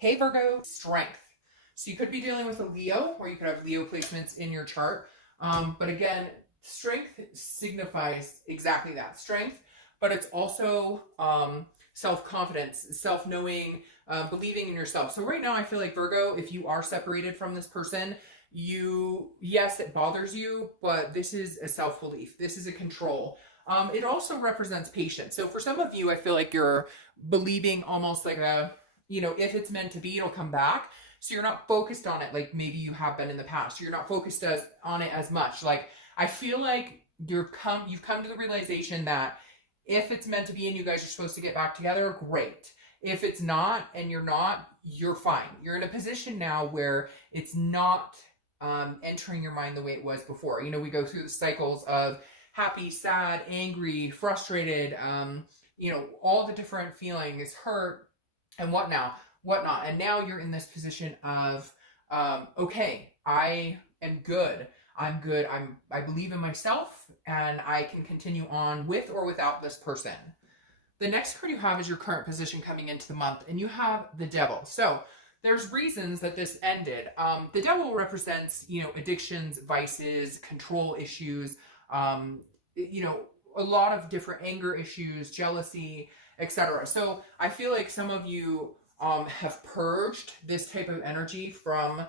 Hey Virgo, strength. So you could be dealing with a Leo, or you could have Leo placements in your chart. But again, strength signifies exactly that, strength, but it's also self-confidence, self-knowing, believing in yourself. So right now I feel like Virgo, if you are separated from this person, yes, it bothers you, but this is a self-belief. This is a control. It also represents patience. So for some of you, I feel like you're believing almost like if it's meant to be, it'll come back. So you're not focused on it like maybe you have been in the past. You're not focused on it as much. Like I feel like you've come to the realization that if it's meant to be and you guys are supposed to get back together, great. If it's not and you're not, you're fine. You're in a position now where it's not entering your mind the way it was before. We go through the cycles of happy, sad, angry, frustrated, all the different feelings, hurt, and whatnot. And now you're in this position of, okay, I am good. I'm good. I believe in myself, and I can continue on with or without this person. The next card you have is your current position coming into the month, and you have the Devil. So there's reasons that this ended. The Devil represents, addictions, vices, control issues, a lot of different anger issues, jealousy, etc. So I feel like some of you have purged this type of energy from,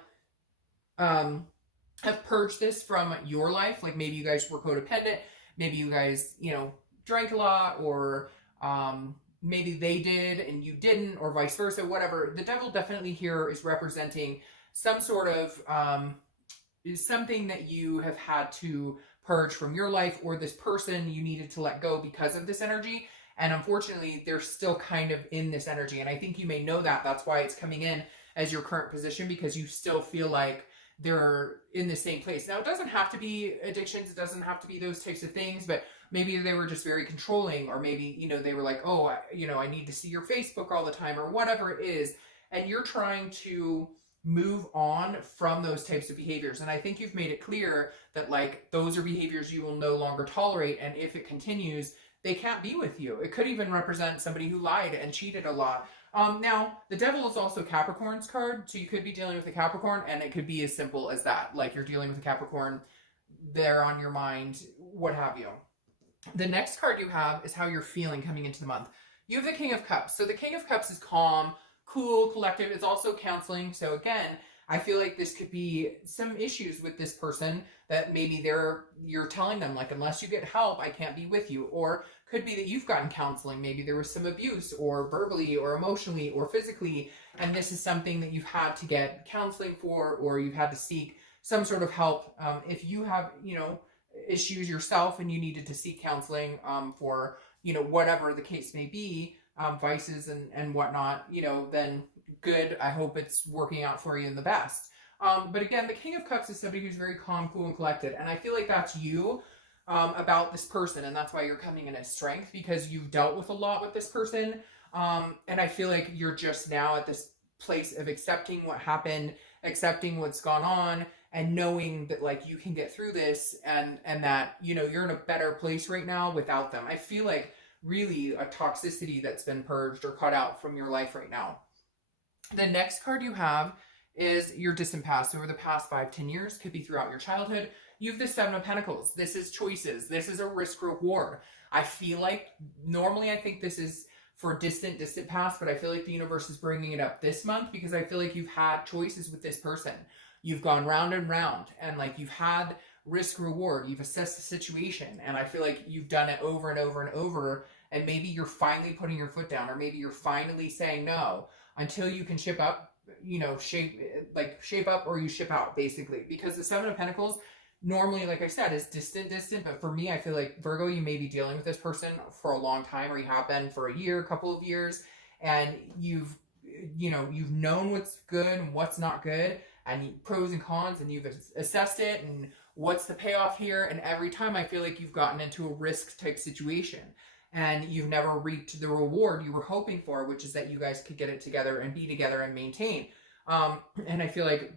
have purged this from your life. Like maybe you guys were codependent, maybe you guys, drank a lot, or maybe they did and you didn't, or vice versa, whatever. The Devil definitely here is representing some sort of something that you have had to purge from your life, or this person you needed to let go because of this energy. And unfortunately, they're still kind of in this energy. And I think you may know that. That's why it's coming in as your current position, because you still feel like they're in the same place. Now, it doesn't have to be addictions. It doesn't have to be those types of things. But maybe they were just very controlling, or maybe, they were like, oh, I need to see your Facebook all the time, or whatever it is. And you're trying to move on from those types of behaviors. And I think you've made it clear that like those are behaviors you will no longer tolerate. And if it continues, they can't be with you. It could even represent somebody who lied and cheated a lot. Now, the Devil is also Capricorn's card, so you could be dealing with a Capricorn, and it could be as simple as that. Like you're dealing with a Capricorn, they're on your mind, what have you. The next card you have is how you're feeling coming into the month. You have the King of Cups. So the King of Cups is calm, cool, collective. It's also counseling. So again, I feel like this could be some issues with this person that maybe you're telling them like, unless you get help, I can't be with you. Or could be that you've gotten counseling. Maybe there was some abuse, or verbally or emotionally or physically. And this is something that you've had to get counseling for, or you've had to seek some sort of help. If you have, issues yourself and you needed to seek counseling for, whatever the case may be, vices and whatnot, then good. I hope it's working out for you in the best. But again, the King of Cups is somebody who's very calm, cool, and collected. And I feel like that's you about this person. And that's why you're coming in as strength, because you've dealt with a lot with this person. And I feel like you're just now at this place of accepting what happened, accepting what's gone on, and knowing that like you can get through this, and that, you're in a better place right now without them. I feel like really a toxicity that's been purged or cut out from your life right now. The next card you have is your distant past. Over the past 5-10 years, could be throughout your childhood. You have the Seven of Pentacles. This is choices. This is a risk reward. I feel like normally I think this is for distant past, but I feel like the universe is bringing it up this month, because I feel like you've had choices with this person. You've gone round and round, and like you've had risk reward. You've assessed the situation, and I feel like you've done it over and over and over. And maybe you're finally putting your foot down, or maybe you're finally saying no until you can shape up, shape up, or you ship out, basically. Because the Seven of Pentacles normally, like I said, is distant. But for me, I feel like Virgo, you may be dealing with this person for a long time, or you have been for a year, a couple of years, and you've known what's good and what's not good, and pros and cons, and you've assessed it, and what's the payoff here. And every time I feel like you've gotten into a risk type situation, and you've never reaped the reward you were hoping for, which is that you guys could get it together and be together and maintain. And I feel like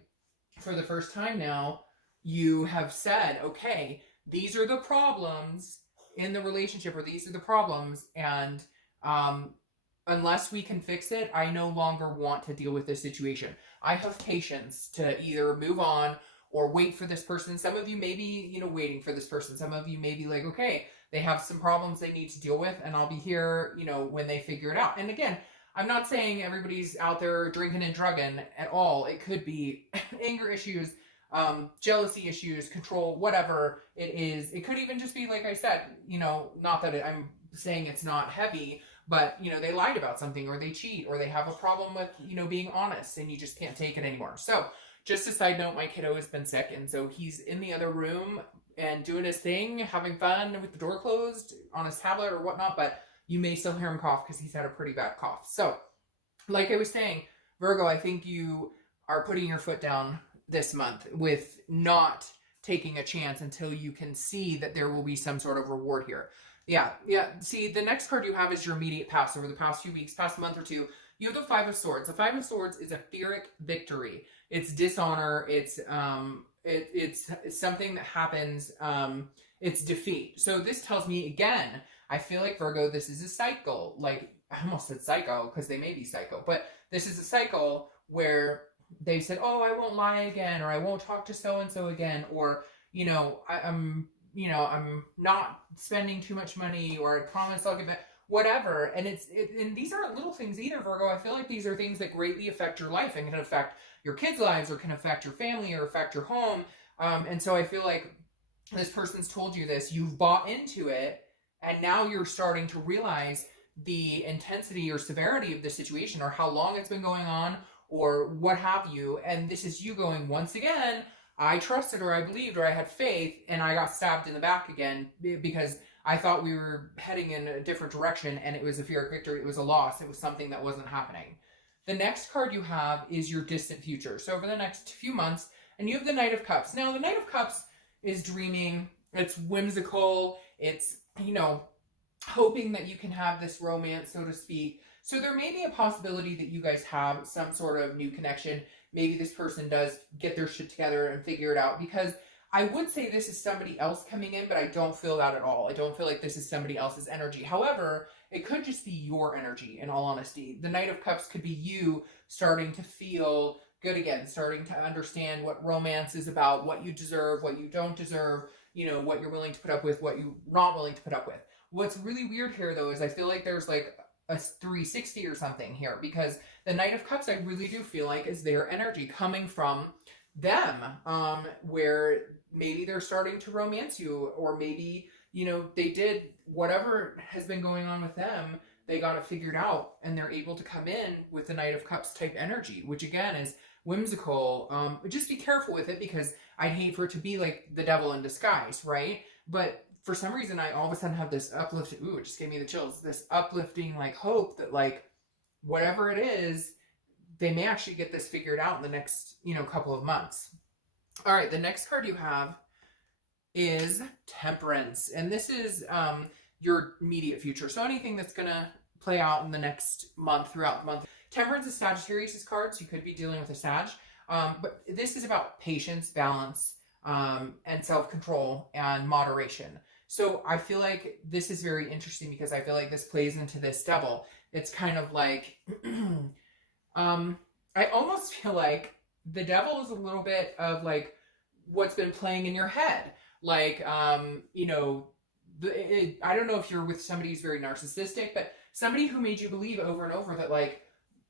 for the first time now, you have said, okay, these are the problems in the relationship, or these are the problems, and unless we can fix it, I no longer want to deal with this situation. I have patience to either move on or wait for this person. Some of you may be, you know, waiting for this person. Some of you may be like, okay, they have some problems they need to deal with, and I'll be here, you know, when they figure it out. And again, I'm not saying everybody's out there drinking and drugging at all. It could be anger issues, jealousy issues, control, whatever it is. It could even just be, like I said, you know, not that I'm saying it's not heavy, but, you know, they lied about something, or they cheat, or they have a problem with, you know, being honest, and you just can't take it anymore. So just a side note, my kiddo has been sick, and so he's in the other room and doing his thing, having fun with the door closed on his tablet or whatnot, but you may still hear him cough because he's had a pretty bad cough. So, like I was saying, Virgo, I think you are putting your foot down this month with not taking a chance until you can see that there will be some sort of reward here. Yeah. See, the next card you have is your immediate past. Over the past few weeks, past month or two, you have the Five of Swords. The Five of Swords is a Pyrrhic victory. It's dishonor. It's something that happens. It's defeat. So this tells me, again, I feel like, Virgo, this is a cycle. Like, I almost said psycho because they may be psycho, but this is a cycle where they said, oh, I won't lie again, or I won't talk to so-and-so again, or, you know, I'm not spending too much money, or I promise I'll get back, whatever. And and these aren't little things either, Virgo. I feel like these are things that greatly affect your life and can affect your kids' lives, or can affect your family, or affect your home. And so I feel like this person's told you this, you've bought into it, and now you're starting to realize the intensity or severity of the situation, or how long it's been going on, or what have you. And this is you going, once again, I trusted, or I believed, or I had faith, and I got stabbed in the back again because I thought we were heading in a different direction, and it was a Pyrrhic victory. It was a loss. It was something that wasn't happening. The next card you have is your distant future. So over the next few months, and you have the Knight of Cups. Now, the Knight of Cups is dreaming. It's whimsical. It's, you know, hoping that you can have this romance, so to speak. So there may be a possibility that you guys have some sort of new connection. Maybe this person does get their shit together and figure it out, because I would say this is somebody else coming in, but I don't feel that at all. I don't feel like this is somebody else's energy. However, it could just be your energy, in all honesty. The Knight of Cups could be you starting to feel good again, starting to understand what romance is about, what you deserve, what you don't deserve, you know, what you're willing to put up with, what you're not willing to put up with. What's really weird here, though, is I feel like there's like a 360 or something here, because the Knight of Cups, I really do feel like, is their energy coming from them, where maybe they're starting to romance you, or maybe, you know, they did whatever has been going on with them, they got it figured out, and they're able to come in with the Knight of Cups type energy, which again is whimsical. Just be careful with it, because I'd hate for it to be like the devil in disguise, right? But for some reason, I all of a sudden have this uplifting, ooh, it just gave me the chills, this uplifting, like, hope that, like, whatever it is, they may actually get this figured out in the next, you know, couple of months. All right, the next card you have is Temperance, and this is your immediate future. So anything that's going to play out in the next month, throughout the month. Temperance is Sagittarius' card, so you could be dealing with a Sag. But this is about patience, balance, and self-control and moderation. So I feel like this is very interesting, because I feel like this plays into this devil. It's kind of like, I almost feel like the devil is a little bit of like what's been playing in your head. Like, you know, I don't know if you're with somebody who's very narcissistic, but somebody who made you believe over and over that, like,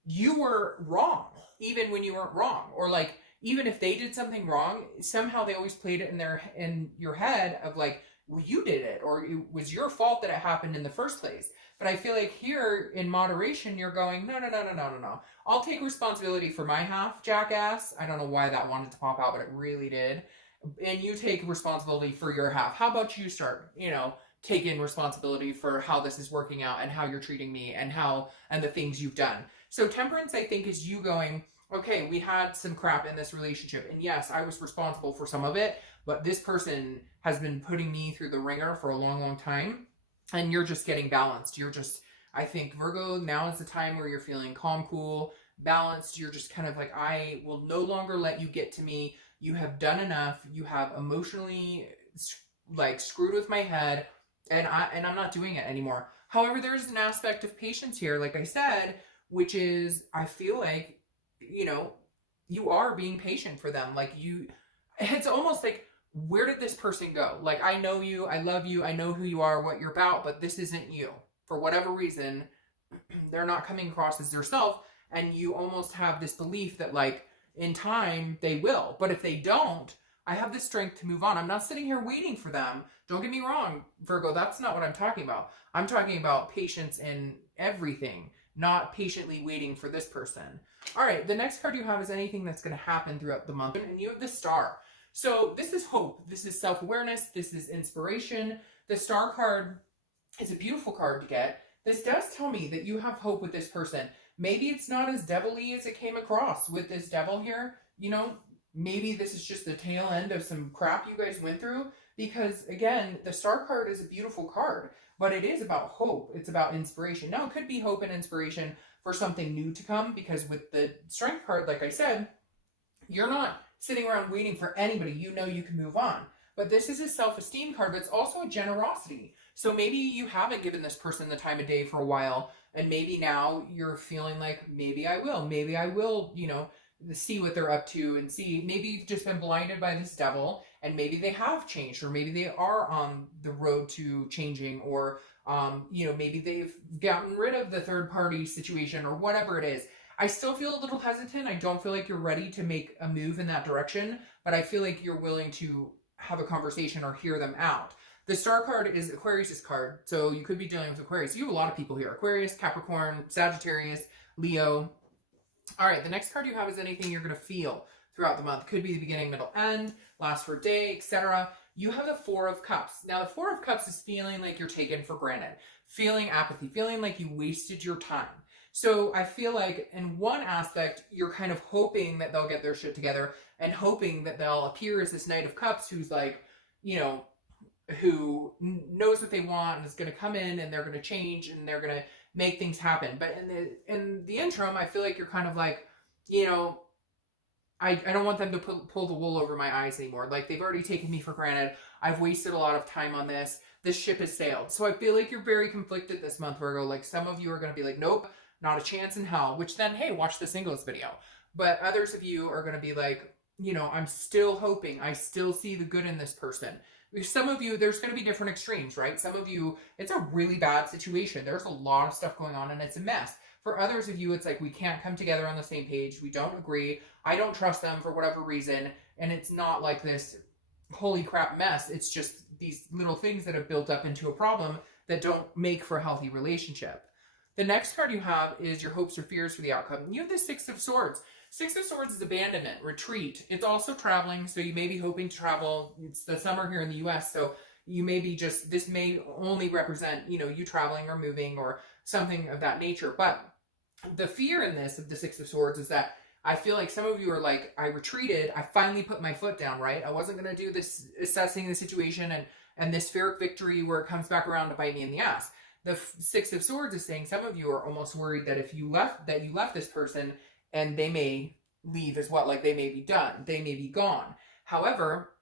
you were wrong, even when you weren't wrong. Or like, even if they did something wrong, somehow they always played it in your head of like, well, you did it, or it was your fault that it happened in the first place. But I feel like here in moderation, you're going, no. I'll take responsibility for my half, jackass. I don't know why that wanted to pop out, but it really did. And you take responsibility for your half. How about you start, you know, taking responsibility for how this is working out, and how you're treating me, and the things you've done. So Temperance, I think, is you going, okay, we had some crap in this relationship, and yes, I was responsible for some of it, but this person has been putting me through the ringer for a long, long time, and you're just getting balanced. You're just, I think, Virgo, now is the time where you're feeling calm, cool, balanced. You're just kind of like, I will no longer let you get to me. You have done enough. You have emotionally, like, screwed with my head, and I'm not doing it anymore. However, there's an aspect of patience here, like I said, which is, I feel like, you know, you are being patient for them. Like it's almost like, where did this person go? Like, I know you, I love you, I know who you are, what you're about, but this isn't you. For whatever reason, they're not coming across as their self, and you almost have this belief that, like, in time, they will. But if they don't, I have the strength to move on. I'm not sitting here waiting for them. Don't get me wrong, Virgo, that's not what I'm talking about. I'm talking about patience in everything, not patiently waiting for this person. All right, the next card you have is anything that's going to happen throughout the month. And you have the Star. So this is hope. This is self-awareness. This is inspiration. The Star card is a beautiful card to get. This does tell me that you have hope with this person. Maybe it's not as devilly as it came across with this devil here. You know, maybe this is just the tail end of some crap you guys went through. Because, again, the Star card is a beautiful card. But it is about hope. It's about inspiration. Now, it could be hope and inspiration for something new to come. Because with the Strength card, like I said, you're not sitting around waiting for anybody. You know you can move on. But this is a self-esteem card, but it's also a generosity. So maybe you haven't given this person the time of day for a while, and maybe now you're feeling like, maybe I will, you know, see what they're up to and see. Maybe you've just been blinded by this devil, and maybe they have changed, or maybe they are on the road to changing, or, you know, maybe they've gotten rid of the third party situation, or whatever it is. I still feel a little hesitant. I don't feel like you're ready to make a move in that direction, but I feel like you're willing to have a conversation or hear them out. The Star card is Aquarius' card, so you could be dealing with Aquarius. You have a lot of people here. Aquarius, Capricorn, Sagittarius, Leo. All right, the next card you have is anything you're going to feel throughout the month. Could be the beginning, middle, end, last for a day, etc. You have the Four of Cups. Now, the Four of Cups is feeling like you're taken for granted, feeling apathy, feeling like you wasted your time. So I feel like in one aspect, you're kind of hoping that they'll get their shit together and hoping that they'll appear as this Knight of Cups who's like, you know, who knows what they want and is going to come in and they're going to change and they're going to make things happen. But in the interim, I feel like you're kind of like, you know, I don't want them to pull the wool over my eyes anymore. Like, they've already taken me for granted. I've wasted a lot of time on this. This ship has sailed. So I feel like you're very conflicted this month, Virgo. Like, some of you are going to be like, nope, not a chance in hell, which then, hey, watch the singles video. But others of you are going to be like, you know, I'm still hoping. I still see the good in this person. Some of you, there's going to be different extremes, right? Some of you, it's a really bad situation. There's a lot of stuff going on and it's a mess. For others of you, it's like, we can't come together on the same page. We don't agree. I don't trust them for whatever reason. And it's not like this holy crap mess. It's just these little things that have built up into a problem that don't make for a healthy relationship. The next card you have is your hopes or fears for the outcome. You have the Six of Swords. Six of Swords is abandonment, retreat. It's also traveling, so you may be hoping to travel. It's the summer here in the US, so you may be just, this may only represent, you know, you traveling or moving or something of that nature. But the fear in this of the Six of Swords is that I feel like some of you are like, I retreated, I finally put my foot down, right? I wasn't going to do this assessing the situation and this Pyrrhic victory where it comes back around to bite me in the ass. The Six of Swords is saying some of you are almost worried that if you left this person and they may leave as well, like they may be done, they may be gone. However,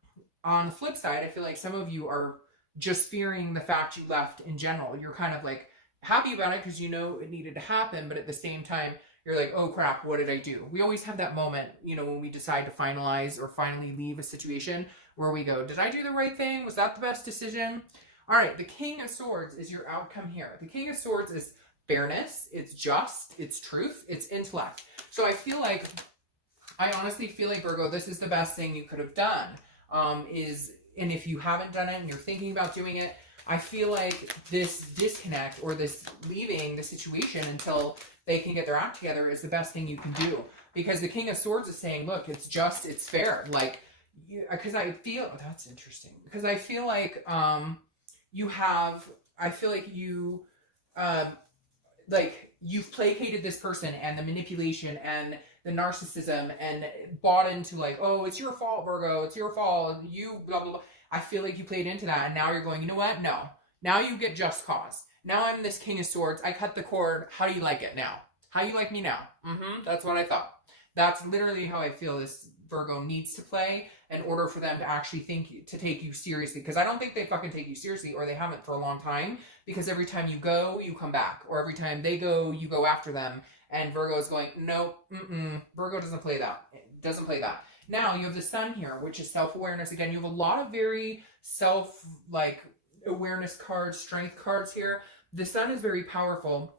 on the flip side, I feel like some of you are just fearing the fact you left in general. You're kind of like happy about it because you know it needed to happen, but at the same time, you're like, oh crap, what did I do? We always have that moment, you know, when we decide to finalize or finally leave a situation where we go, did I do the right thing? Was that the best decision? All right, the King of Swords is your outcome here. The King of Swords is fairness, it's just, it's truth, it's intellect. So I honestly feel like, Virgo, this is the best thing you could have done. And if you haven't done it and you're thinking about doing it, I feel like this disconnect or this leaving the situation until they can get their act together is the best thing you can do. Because the King of Swords is saying, look, it's just, it's fair. Like, because I feel, oh, that's interesting. Because I feel like, you've placated this person and the manipulation and the narcissism and bought into like, oh, it's your fault, Virgo, it's your fault, you blah, blah, blah. I feel like you played into that and now you're going, you know what? No. Now you get just cause. Now I'm this King of Swords. I cut the cord. How do you like it now? How you like me now? That's what I thought. That's literally how I feel this Virgo needs to play in order for them to actually take you seriously. Because I don't think they fucking take you seriously, or they haven't for a long time. Because every time you go, you come back, or every time they go, you go after them. And Virgo is going, no, Virgo doesn't play that. It doesn't play that. Now you have the Sun here, which is self-awareness. Again, you have a lot of very awareness cards, strength cards here. The Sun is very powerful.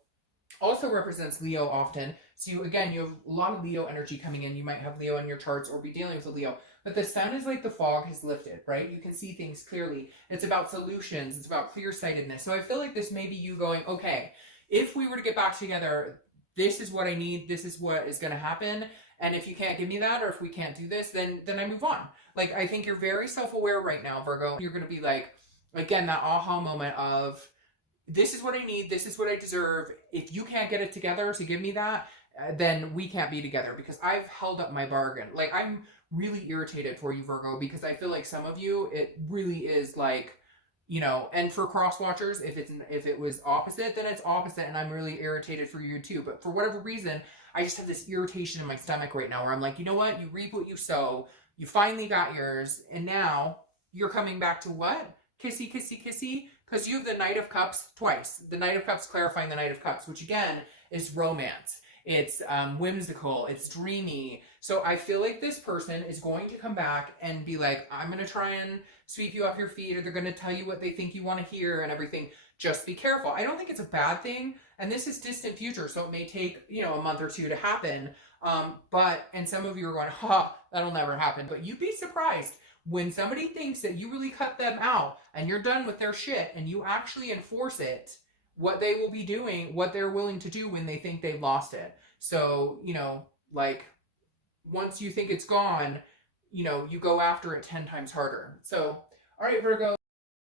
Also represents Leo often. So you have a lot of Leo energy coming in. You might have Leo in your charts or be dealing with a Leo. But the Sun is like the fog has lifted, right? You can see things clearly. It's about solutions. It's about clear-sightedness. So I feel like this may be you going, okay, if we were to get back together, this is what I need. This is what is going to happen. And if you can't give me that, or if we can't do this, then I move on. Like, I think you're very self-aware right now, Virgo. You're going to be like, again, that aha moment of, this is what I need, this is what I deserve. If you can't get it together to give me that, then we can't be together, because I've held up my bargain. Like, I'm really irritated for you, Virgo, because I feel like some of you, it really is like, you know, and for cross watchers, if it was opposite, then it's opposite, and I'm really irritated for you too. But for whatever reason, I just have this irritation in my stomach right now where I'm like, you know what? You reap what you sow. You finally got yours, and now you're coming back to what? Kissy, kissy, kissy? Because you have the Knight of Cups twice. The Knight of Cups clarifying the Knight of Cups, which again is romance. It's whimsical. It's dreamy. So I feel like this person is going to come back and be like, I'm going to try and sweep you off your feet, or they're going to tell you what they think you want to hear and everything. Just be careful. I don't think it's a bad thing. And this is distant future, so it may take, you know, a month or two to happen. And some of you are going, that'll never happen. But you'd be surprised when somebody thinks that you really cut them out and you're done with their shit and you actually enforce it, what they will be doing, what they're willing to do when they think they've lost it. So, you know, like, once you think it's gone, you know, you go after it 10 times harder. So, all right, Virgo.